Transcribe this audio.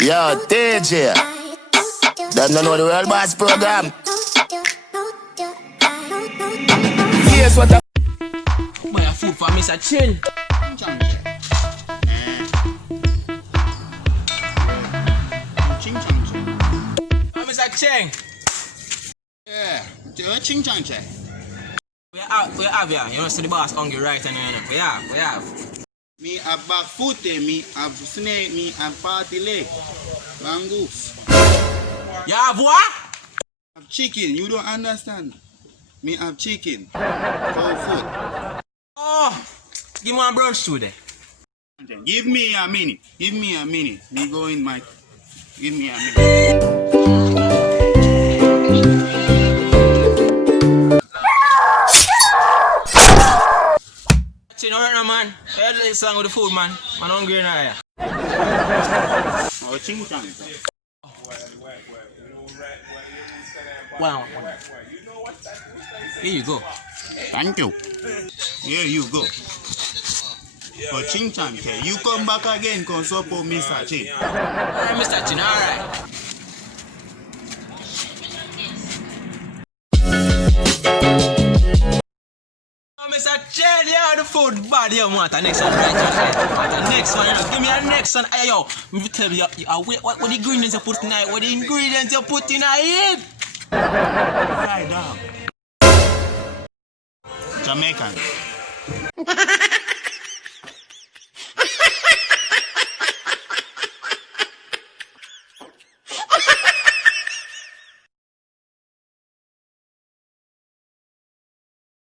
Yo, TJ. Don't know the World Boss program. Here's what I buy a food for Mr.Chin. Mr.Chin. Yeah, ching chang che. We have here. You know, see the boss hungry right now. We have. Me have back foot, me have snake, me have party leg, bangus. You have what? Have chicken, you don't understand. Me have chicken, cow food. Oh, give me one brunch today. Give me a minute. Me go in my. Give me a minute. Chin, alright now, man. Head this song with the food, man. Man, hungry now, yeah. Oh, ching chang. Wow. Here you go. Thank you. Here you go. For ching chang, you come back again, come support Mr. Chin. Alright, Mr.Chin, alright. Mr.Chin, yeah, the food bad, yo, want the next one, right? Want the next one, you know. Give me a next one. Hey, yo, me tell you, what the ingredients you put in it? What the ingredients you put in it? Right down. Jamaican.